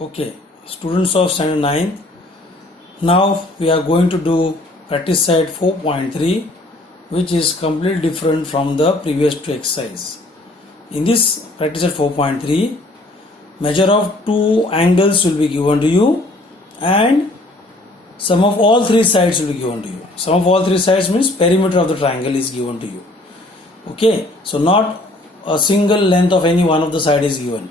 Okay, students of standard 9, now we are going to do practice set 4.3, which is completely different from the previous two exercise. In this practice set 4.3, measure of two angles will be given to you and sum of all three sides will be given to you. Sum of all three sides means perimeter of the triangle is given to you. Okay, so not a single length of any one of the side is given,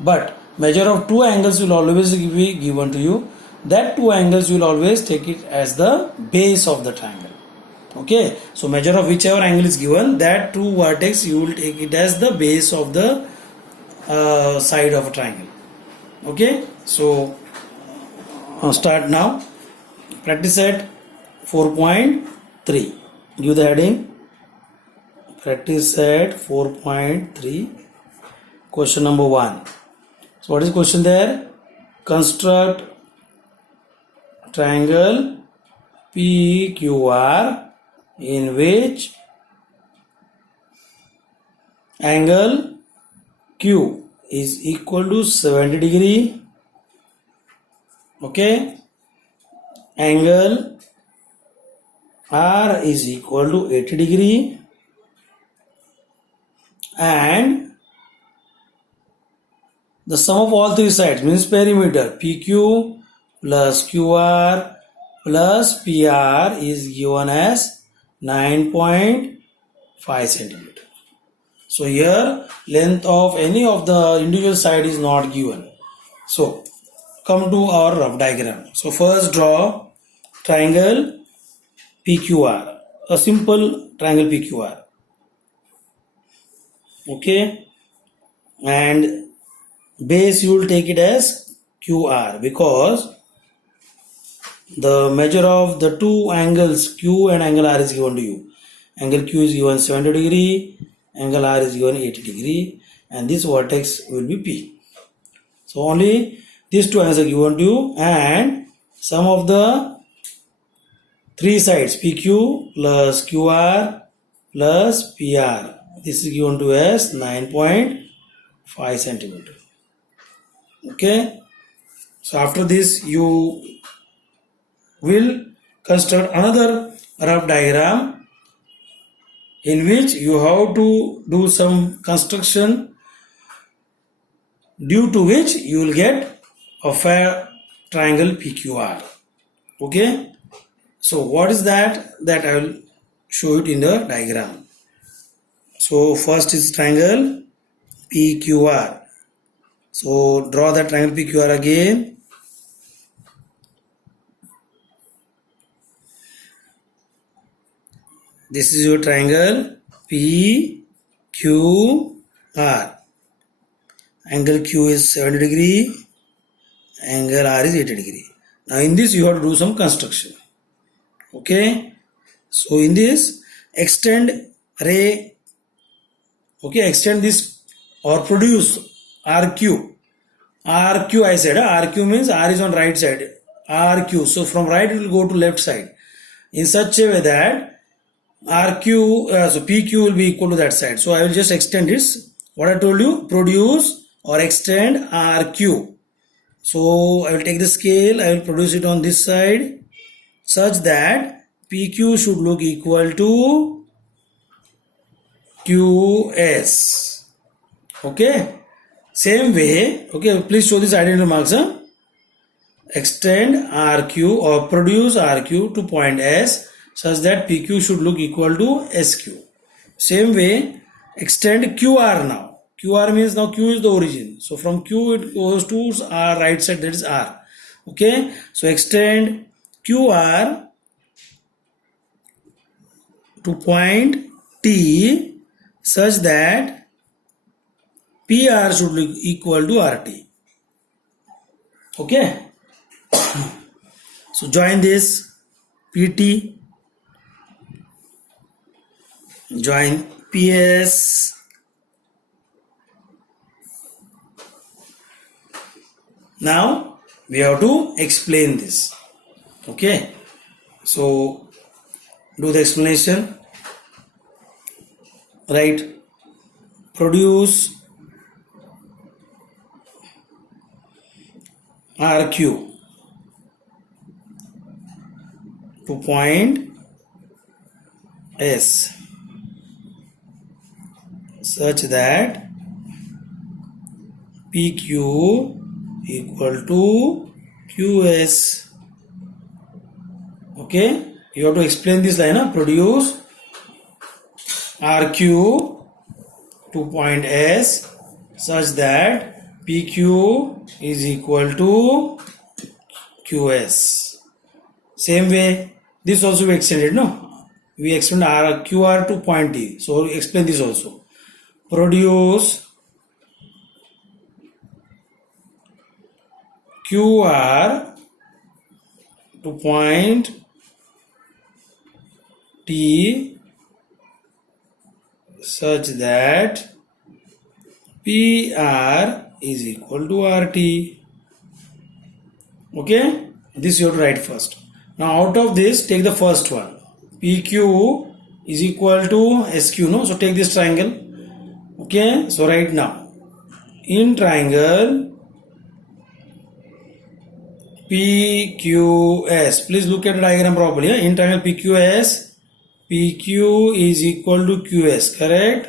but measure of two angles will always be given to you. That two angles you will always take it as the base of the triangle. Okay, so measure of whichever angle is given, that two vertex you will take it as the base of the side of a triangle. Okay, so start now. Practice set 4.3. Give the heading. Practice set 4.3. Question number 1. So what is question there? Construct triangle PQR in which angle Q is equal to 70 degree. Okay. Angle R is equal to 80 degree. And the sum of all three sides means perimeter PQ plus QR plus PR is given as 9.5 centimeter. So here length of any of the individual side is not given. So come to our rough diagram. So first draw triangle PQR, a simple triangle PQR. Okay, and base you will take it as QR because the measure of the two angles Q and angle R is given to you. Angle Q is given 70 degree, angle R is given 80 degree, and this vertex will be P. So only these two angles are given to you, and sum of the three sides PQ plus QR plus PR, this is given to as 9.5 centimeter. Okay, so after this you will construct another rough diagram in which you have to do some construction, due to which you will get a fair triangle PQR. Okay, so what is that I will show it in the diagram. So first is triangle PQR. So draw the triangle PQR again. This is your triangle PQR. Angle Q is 70 degree, angle R is 80 degree. Now in this you have to do some construction. Okay, so in this extend ray. Okay, extend this or produce RQ. RQ I said, RQ means R is on right side. RQ, so from right it will go to left side in such a way that RQ, so PQ will be equal to that side. So I will just extend this. What I told you, produce or extend RQ. So I will take the scale, I will produce it on this side such that PQ should look equal to QS. Okay. Same way, okay, please show this identity marks. Extend RQ or produce RQ to point S such that PQ should look equal to SQ. Same way, extend QR now. QR means now Q is the origin. So from Q it goes to R right side, that is R. Okay, so extend QR to point T such that PR should look equal to RT. Okay. So join this PT, join PS, now we have to explain this. Okay, so do the explanation. Right, produce RQ to point S such that PQ equal to QS. Okay, you have to explain this line. Produce RQ to point S such that PQ is equal to QS. Same way, this also we extended, no? We extend QR to point T. So explain this also. Produce QR to point T such that PR is equal to RT. Okay, this you have to write first. Now out of this, take the first one. PQ is equal to SQ, no? So take this triangle. Okay, so right now, in triangle PQS, please look at the diagram properly. In triangle PQS, PQ is equal to QS, correct?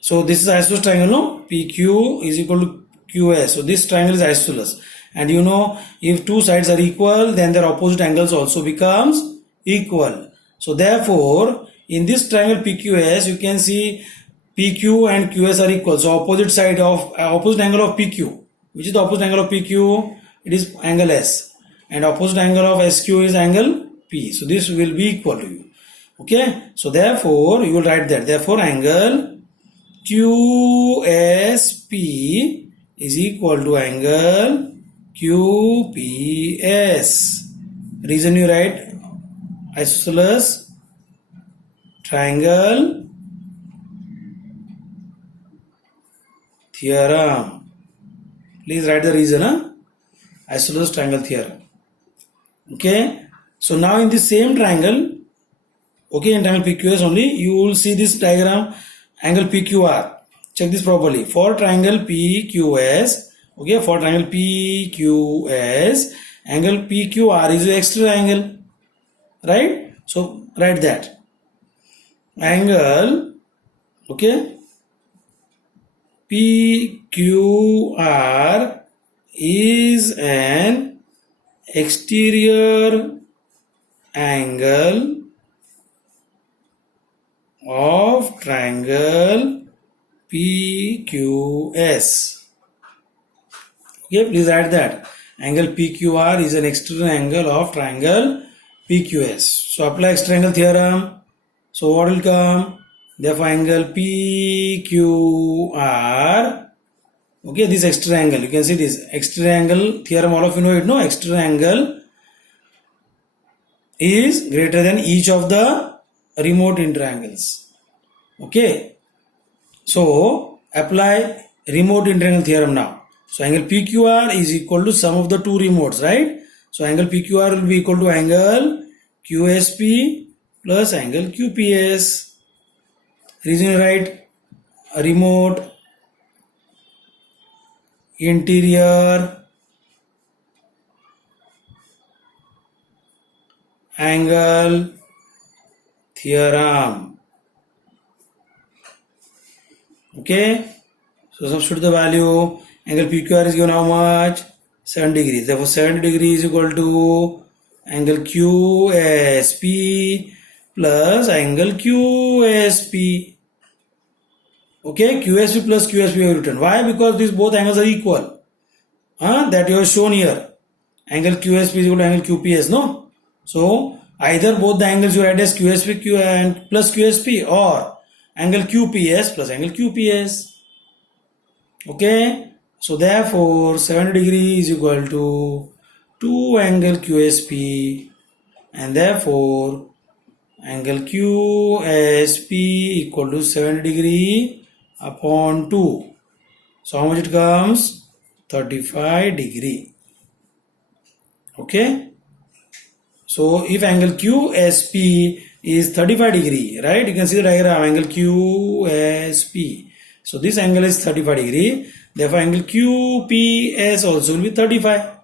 So this is isosceles triangle, no? PQ is equal to QS. So this triangle is isosceles. And you know, if two sides are equal, then their opposite angles also becomes equal. So therefore, in this triangle PQS, you can see PQ and QS are equal. So opposite angle of PQ, which is the opposite angle of PQ, it is angle S. And opposite angle of SQ is angle P. So this will be equal to you. Okay. So therefore, you will write that. Therefore, angle QSP is equal to angle QPS. Reason you write isosceles triangle theorem. Please write the reason. Isosceles triangle theorem. Okay. So now in the same triangle, okay, in triangle PQS only, you will see this diagram, angle PQR. Check this properly. For triangle PQS, okay, for triangle PQS, angle PQR is the exterior angle, right? So write that. Angle, okay, PQR is an exterior angle of triangle PQS. Okay, please add that. Angle PQR is an exterior angle of triangle PQS. So apply exterior angle theorem. So what will come? Therefore angle PQR, okay, this exterior angle, you can see this exterior angle theorem, all of you know it, no? Exterior angle is greater than each of the remote interangles. Okay, so apply remote interangle theorem now. So angle PQR is equal to sum of the two remotes, right? So angle PQR will be equal to angle QSP plus angle QPS. Reason you write remote interior angle theorem. Okay, so substitute the value. Angle PQR is given how much? 7 degrees. Therefore 70 degrees is equal to angle QSP plus angle QSP. Okay, QSP plus QSP we have written. Why? Because these both angles are equal. That you have shown here. Angle QSP is equal to angle QPS, no? So either both the angles you write as QSP and plus QSP, or angle QPS plus angle QPS. Okay, so therefore 70 degrees is equal to 2 angle QSP, and therefore angle QSP equal to 70 degree upon 2. So how much it comes? 35 degree. Okay, so if angle QSP is 35 degree, right? You can see the diagram, angle QSP. So this angle is 35 degree. Therefore angle QPS also will be 35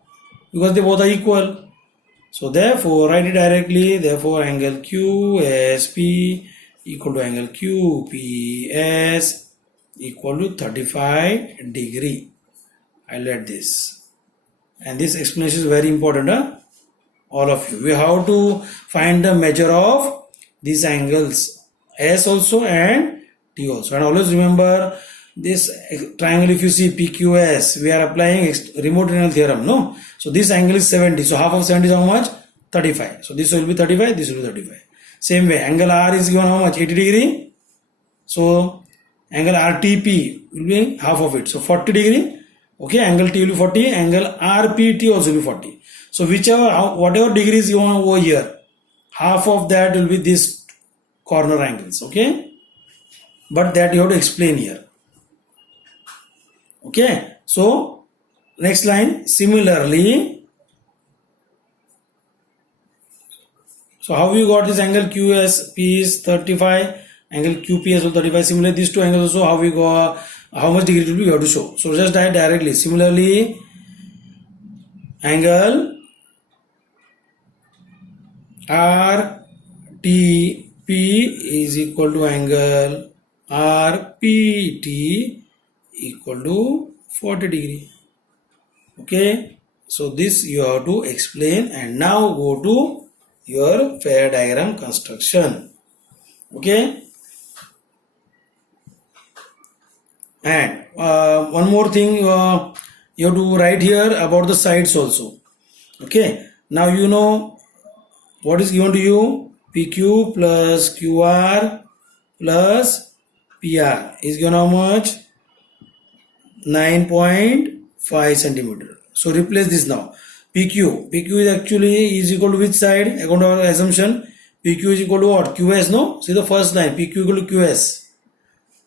because they both are equal. So therefore write it directly. Therefore angle QSP equal to angle QPS equal to 35 degree. I'll add this. And this explanation is very important, all of you. We have to find the measure of these angles S also and T also. And always remember this triangle, if you see PQS, we are applying remote angle theorem, no? So this angle is 70. So half of 70 is how much? 35. So this will be 35, this will be 35. Same way, angle R is given how much? 80 degree. So angle RTP will be half of it. So 40 degree. Okay, angle T will be 40, angle RPT also will be 40. So whatever degrees you want over here, half of that will be this corner angles. Okay, but that you have to explain here. Okay, so next line, similarly, so how you got this angle QSP is 35, angle QPS is 35. Similarly, these two angles also, how we go, how much degree it will be, you have to show. So just write directly. Similarly, angle RTP is equal to angle RPT equal to 40 degree. Okay, so this you have to explain, and now go to your fair diagram construction. Okay, and one more thing you have to write here about the sides also. Okay, now you know what is given to you. PQ plus QR plus PR is given how much? 9.5 centimeter. So replace this now. PQ is actually is equal to which side? According to our assumption, PQ is equal to what? QS, no? See the first line, PQ equal to QS.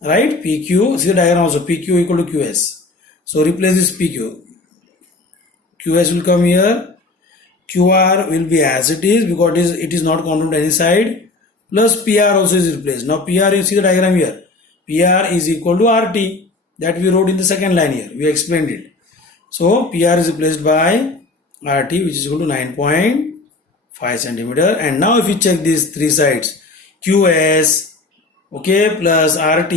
Right? PQ, see the diagram also, PQ equal to QS. So replace this PQ. QS will come here. QR will be as it is because it is not counted any side. Plus PR also is replaced. Now PR, you see the diagram here. PR is equal to RT. That we wrote in the second line here. We explained it. So PR is replaced by RT, which is equal to 9.5 centimeter. And now if you check these three sides, QS, okay, plus RT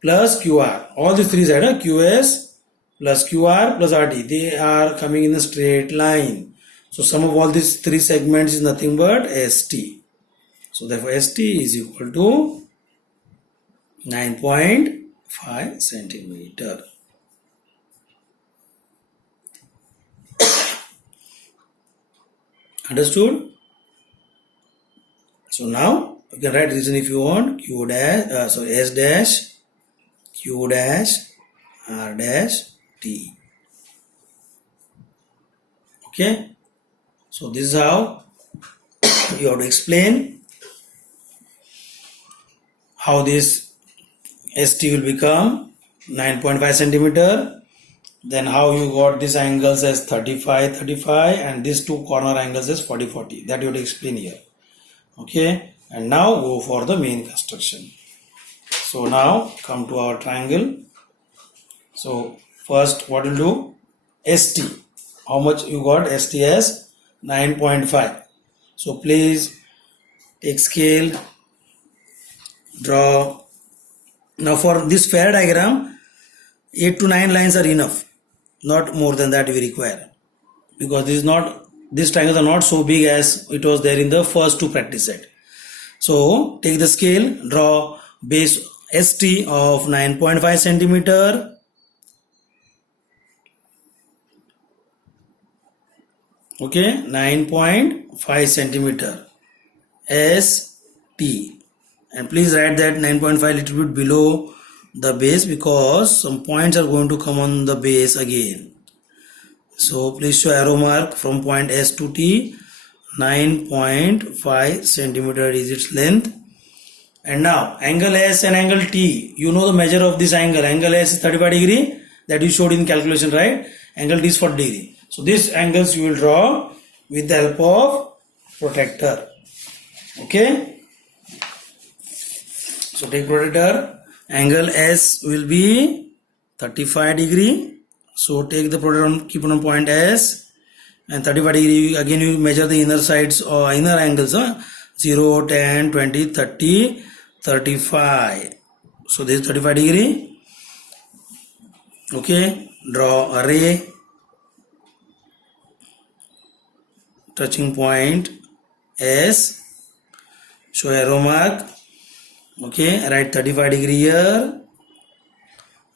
plus QR, all these three sides, QS plus QR plus RT, they are coming in a straight line. So sum of all these three segments is nothing but ST. So therefore ST is equal to 9.5 centimeter. Understood? So now you can write reason if you want. Q dash, S dash, Q dash, R dash, T. Okay. So this is how you have to explain how this ST will become 9.5 centimeter. Then how you got these angles as 35 and these two corner angles as 40. That you have to explain here. Okay, and now go for the main construction. So now come to our triangle. So first what will do? ST. How much you got? ST as 9.5. So please take scale, draw. Now for this fair diagram, 8 to 9 lines are enough. Not more than that we require, because these triangles are not so big as it was there in the first two practice set. So take the scale, draw base ST of 9.5 centimeter. Okay, 9.5 centimeter ST, and please write that 9.5 little bit below the base because some points are going to come on the base again. So please show arrow mark from point S to T. 9.5 centimeter is its length. And now angle S and angle T, you know the measure of this angle. Angle S is 35 degree, that you showed in calculation, right? Angle T is 40 degree. So these angles you will draw with the help of protractor. Okay, so take protractor. Angle S will be 35 degree. So take the product on, keep it on point S, and 35 degree. Again you measure the inner sides or inner angles, 0, 10, 20, 30, 35. So this is 35 degree. Okay, draw a ray touching point S, show arrow mark. Okay, write 35 degree here.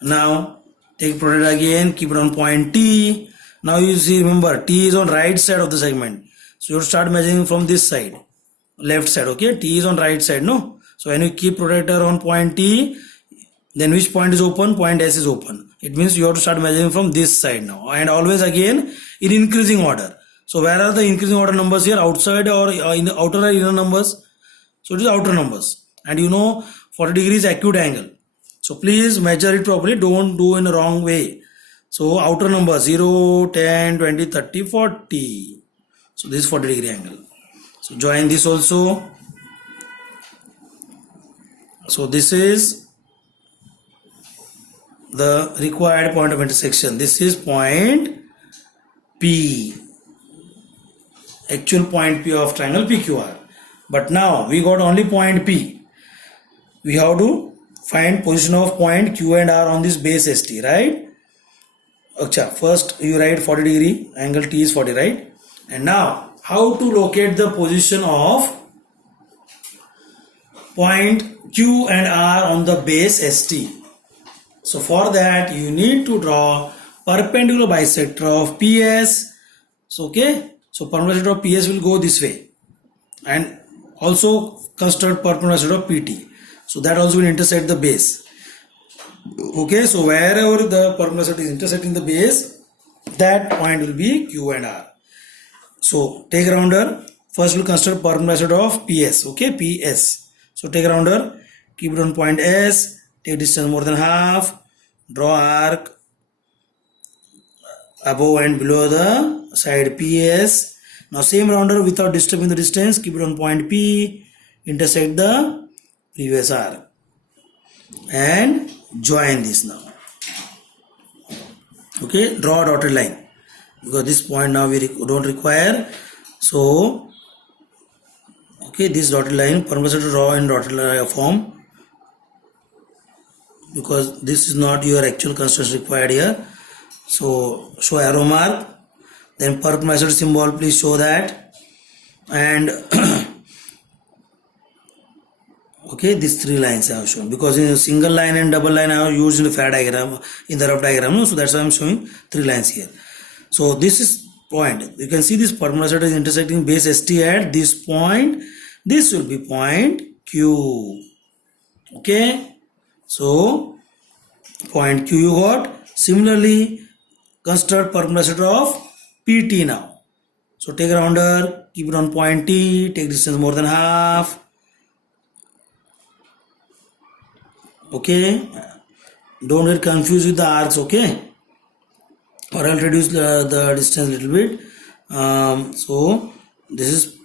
Now take product again, keep it on point T. Now you see, remember, T is on right side of the segment, so you start measuring from this side, left side. Okay, T is on right side, no? So when you keep protractor on point T, then which point is open? Point S is open. It means you have to start measuring from this side now, and always again in increasing order. So where are the increasing order numbers here? Outside or in the outer or inner numbers? So it is outer numbers, and you know 40 degrees acute angle. So please measure it properly. Don't do in a wrong way. So outer number 0, 10, 20, 30, 40. So this is 40 degree angle. So join this also. So this is the required point of intersection. This is point P, actual point P of triangle PQR. But now we got only point P. We have to find position of point Q and R on this base ST, right? Okay, first you write 40 degree, angle T is 40, right? And now how to locate the position of point Q and R on the base ST? So for that you need to draw perpendicular bisector of PS. So okay, so perpendicular of PS will go this way, and also construct perpendicular of PT. So that also will intersect the base. Okay, so wherever the perpendicular is intersecting the base, that point will be Q and R. So take a rounder. First we'll construct perpendicular of PS. Okay, PS. So take a rounder, keep it on point S, take distance more than half, draw arc above and below the side PS. Now same rounder without disturbing the distance, keep it on point P, intersect the previous arc and join this now. Okay, draw a dotted line because this point now we don't require. So okay, this dotted line, permission to draw in dotted line form because this is not your actual construction required here. So show arrow mark, then perpendicular symbol, please show that, and okay, these three lines I have shown because in a single line and double line I have used in the FAR diagram, in the rough diagram, no? So that's why I am showing three lines here. So this is point. You can see this perpendicular is intersecting base ST at this point. This will be point Q. Okay, so point Q you got. Similarly, construct perpendicular of PT now. So take a rounder, keep it on point T, take distance more than half. Okay, don't get confused with the arcs. Okay, or I'll reduce the distance a little bit. So this is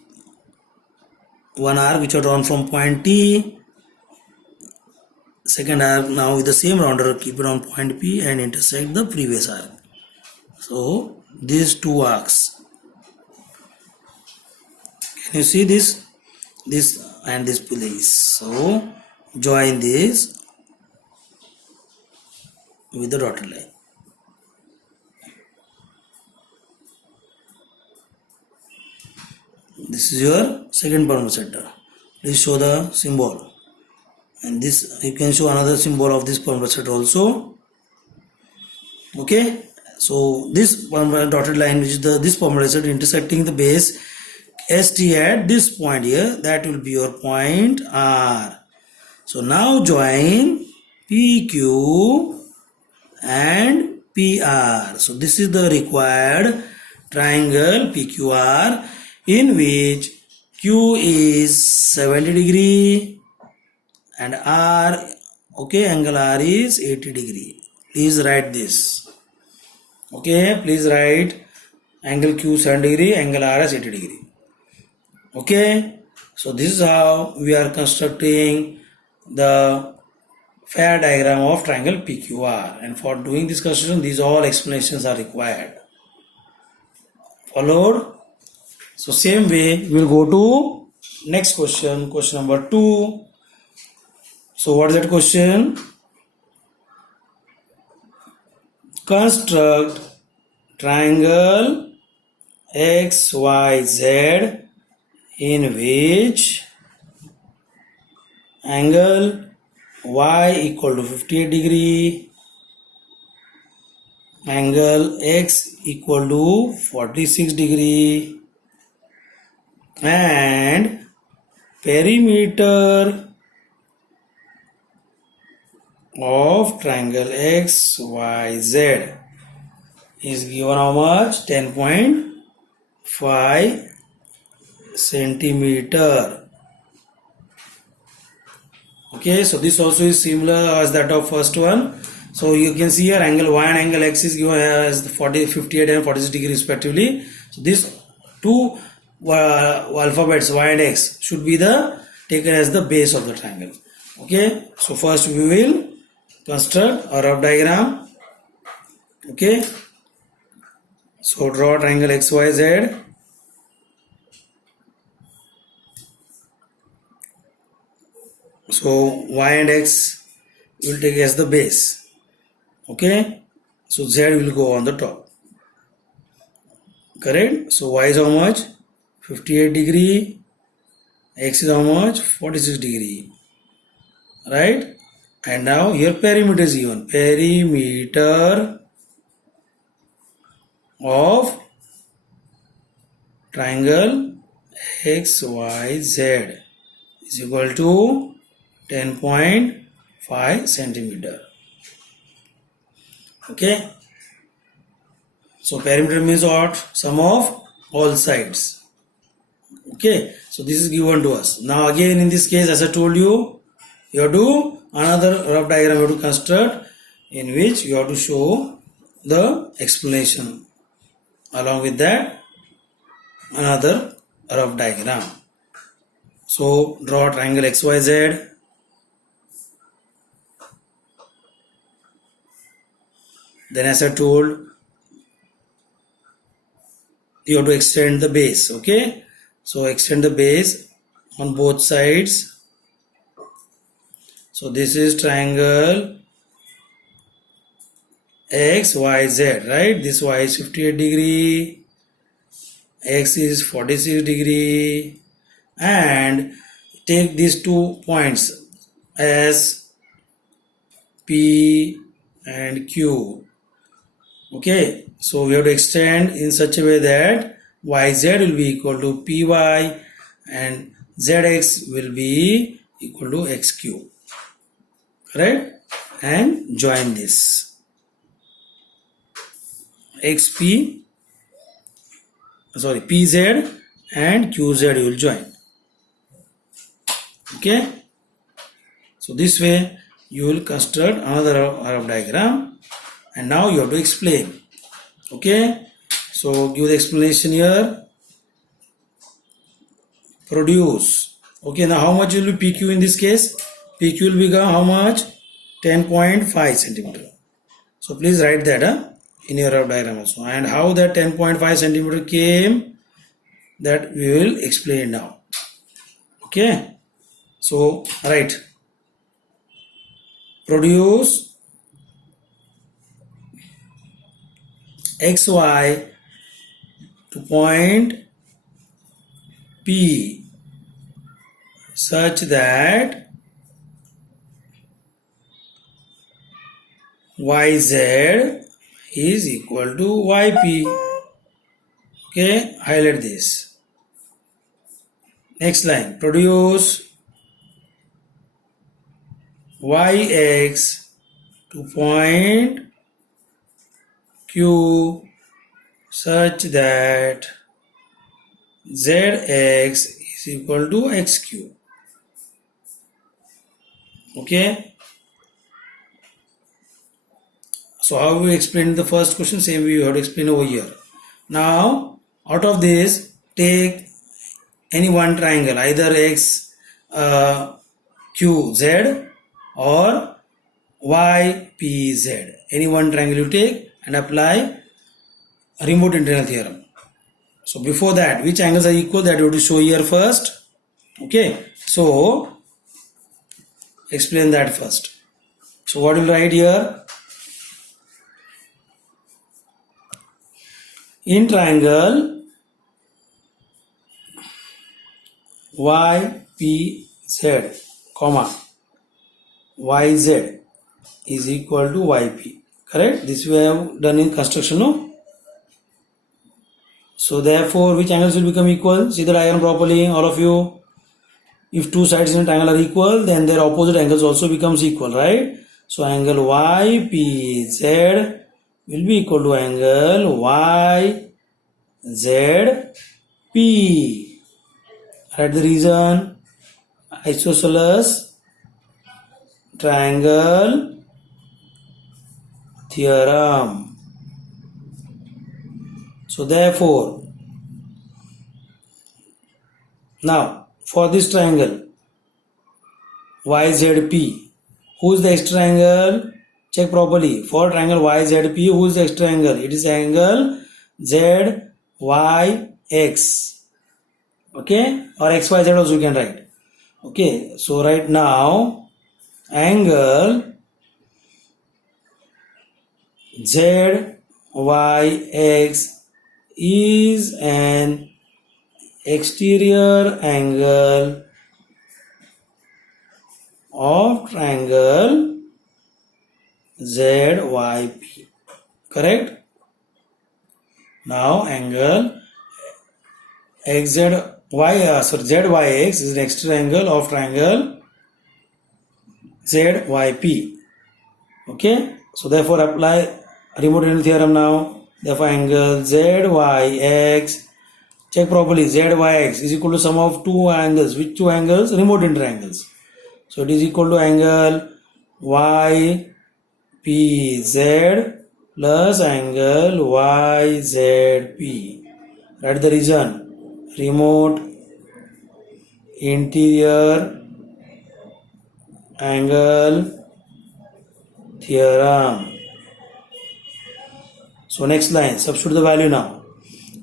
one arc which are drawn from point T. Second arc now with the same rounder, keep it on point P and intersect the previous arc. So these two arcs. Can you see this? This and this place. So join this with the dotted line. This is your second perpendicular. Please show the symbol, and this you can show another symbol of this perpendicular also. Okay, so this dotted line, which is this perpendicular intersecting the base ST at this point here, that will be your point R. So now join PQ and PR. So this is the required triangle PQR, in which Q is 70 degree and R, okay, angle R is 80 degree. Please write this. Okay, please write angle Q 70 degree, angle R is 80 degree. Okay, so this is how we are constructing the fair diagram of triangle PQR. And for doing this construction, these all explanations are required. Followed? So same way, we will go to next question, question number 2. So what is that question? Construct triangle XYZ in which angle Y equal to 58 degree, angle X equal to 46 degree, and perimeter of triangle XYZ is given how much? 10.5 centimeter. Okay, so this also is similar as that of first one. So you can see here angle Y and angle X is given as 58 and 46 degree respectively. So these two alphabets Y and X should be taken as the base of the triangle. Okay, so first we will construct a rough diagram. Okay, so draw triangle XYZ. So Y and X will take as the base. Okay, so Z will go on the top. Correct? So Y is how much? 58 degree. X is how much? 46 degree. Right? And now here perimeter is given. Perimeter of triangle XYZ is equal to 10.5 centimeter. Okay. So perimeter means what? Sum of all sides. Okay. So this is given to us. Now again in this case, as I told you, you have to another rough diagram you have to construct, in which you have to show the explanation. Along with that, another rough diagram. So draw triangle XYZ. Then as I told, you have to extend the base. Okay, so extend the base on both sides. So this is triangle XYZ, right? This Y is 58 degree, X is 46 degree, and take these 2 points as P and Q. Okay, so we have to extend in such a way that YZ will be equal to PY and ZX will be equal to XQ. Correct? And join this. PZ and QZ you will join. Okay, so this way you will construct another rough diagram, and now you have to explain. Okay, so give the explanation here. Produce. Okay, now how much will be PQ in this case? PQ will become how much? 10.5 centimeter. So please write that in your rough diagram also. And how that 10.5 centimeter came, that we will explain now. Okay, so write. Produce XY to point P such that YZ is equal to YP. Okay, highlight this. Next line, produce YX to point Q such that ZX is equal to XQ. Okay. So how we explain the first question, same way you have to explain over here. Now out of this, take any one triangle, either X, Q, Z or YPZ. Any one triangle you take and apply remote integral theorem. So before that, which angles are equal, that you have to show here first. Okay, so explain that first. So what will write here? In triangle YPZ, comma YZ is equal to YP. Correct? This we have done in construction, no? So therefore, which angles will become equal? See the diagram properly, all of you. If two sides in a triangle are equal, then their opposite angles also becomes equal, right? So angle YPZ will be equal to angle YZP. Write the reason. Isosceles triangle theorem. So therefore, now for this triangle YZP, who is the extra angle? Check properly. For triangle YZP, who is the extra angle? It is angle ZYX. Okay, or XYZ also you can write. Okay, so right now angle ZYX is an exterior angle of triangle ZYP. Correct? Now angle ZYX is an exterior angle of triangle ZYP. Okay? So therefore apply remote integral theorem now. Therefore angle ZYX, check properly, ZYX is equal to sum of two angles. Which two angles? Remote integral angles. So it is equal to angle YPZ plus angle YZP. Write the reason. Remote interior angle theorem. So next line, substitute the value now.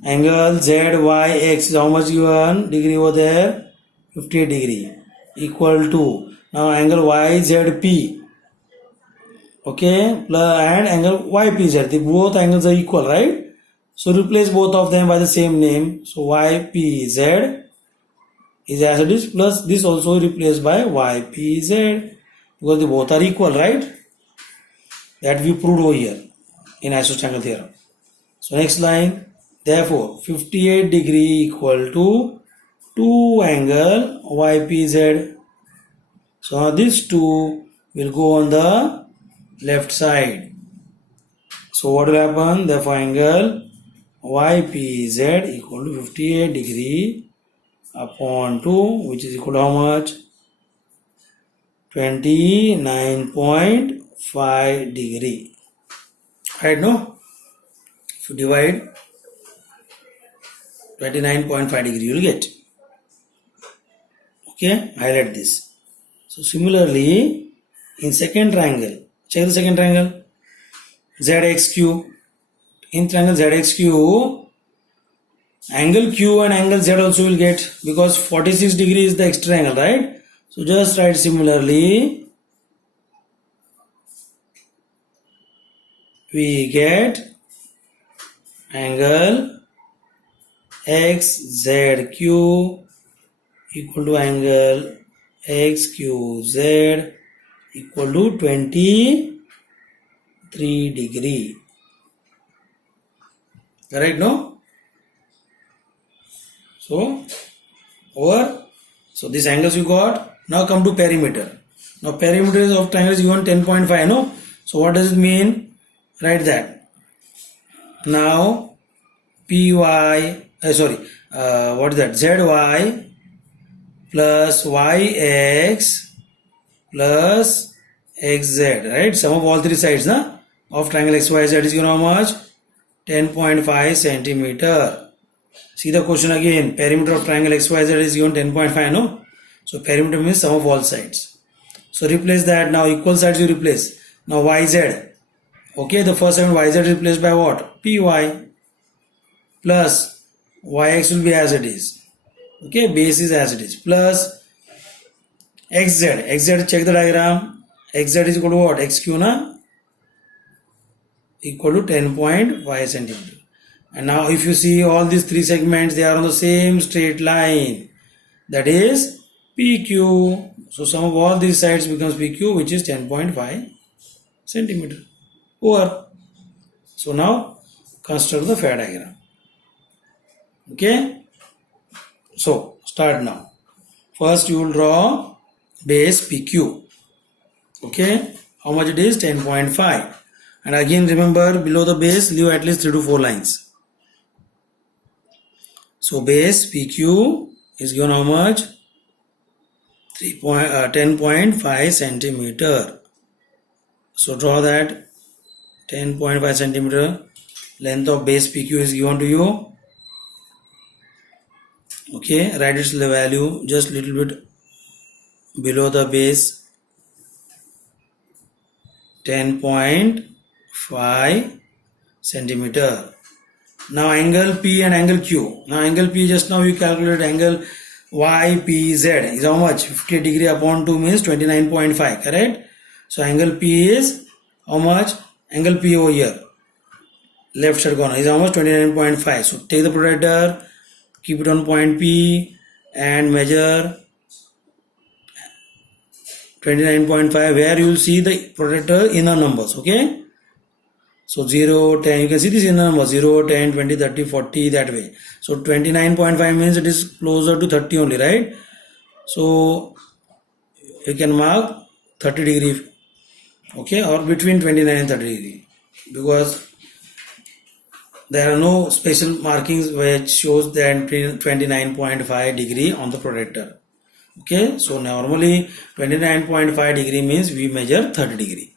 Angle ZYX is how much given? Degree over there? 58 degree. Equal to, now angle YZP. Okay, and angle YPZ. Both angles are equal, right? So replace both of them by the same name. So YPZ is as it is, plus this also replaced by YPZ, because they both are equal, right? That we proved over here in isosceles theorem. So next line, therefore 58 degree equal to 2 angle YPZ. So now these two will go on the left side. So what will happen? Therefore angle YPZ equal to 58 degree upon 2, which is equal to how much? 29.5 degree. Right, no? If you divide 29.5 degree, you will get. Okay, highlight this. So similarly, in second triangle, check the second triangle, ZXQ. In triangle ZXQ, angle Q and angle Z also will get, because 46 degree is the extra angle, right? So just write similarly, we get angle XZQ equal to angle XQZ equal to 23 degree. Correct, no? So over, so these angles you got. Now come to perimeter. Now perimeter of triangle is given 10.5, no? So what does it mean? Write that. Now what is that? ZY plus YX plus XZ, right? Sum of all three sides, na? Of triangle XYZ is given how much? 10.5 centimeter. See the question again. Perimeter of triangle XYZ is given 10.5, no? So perimeter means sum of all sides. So replace that. Now equal sides you replace. Now YZ. Okay, the first element YZ is replaced by what? PY plus YX will be as it is. Okay, base is as it is. Plus XZ. XZ, check the diagram. XZ is equal to what? XQ na? Equal to 10.5 centimeter. And now if you see all these three segments, they are on the same straight line. That is PQ. So sum of all these sides becomes PQ, which is 10.5 centimeter. Over. So now construct the fair diagram. Okay. So start now. First you will draw base PQ. Okay. How much it is? 10.5. And again remember, below the base leave at least 3 to 4 lines. So base PQ is given how much? 10.5 centimeter. So draw that. 10.5 centimeter length of base PQ is given to you. Okay, write its value just little bit below the base. 10.5 centimeter. Now angle P and angle Q. Now angle P, just now you calculate angle YPZ is how much? 50 degree upon 2 means 29.5, correct? So angle P is how much? Angle P over here, left side corner, is almost 29.5. So take the protractor, keep it on point P and measure 29.5, where you will see the protractor inner numbers. Okay, so 0, 10, you can see this inner number 0, 10, 20, 30, 40, that way. So 29.5 means it is closer to 30 only, right? So you can mark 30 degree, okay, or between 29 and 30 degree, because there are no special markings which shows that 29.5 degree on the protractor. Okay, so normally 29.5 degree means we measure 30 degree.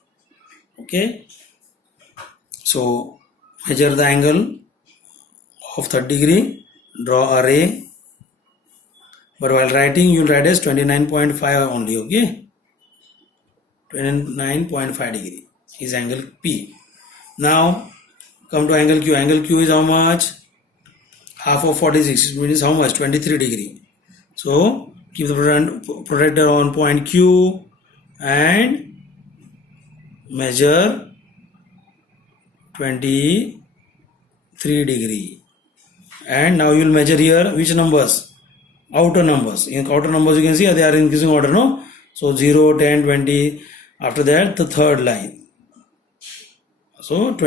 Okay, so measure the angle of 30 degree, draw a ray, but while writing you write as 29.5 only. Okay, 29.5 degree is angle P. Now come to angle Q. Angle Q is how much? Half of 46, which is how much? 23 degree. So keep the protractor on point Q and measure 23 degree. And now you will measure here which numbers? Outer numbers. In outer numbers you can see they are increasing order, no? So 0, 10, 20. After that the third line. So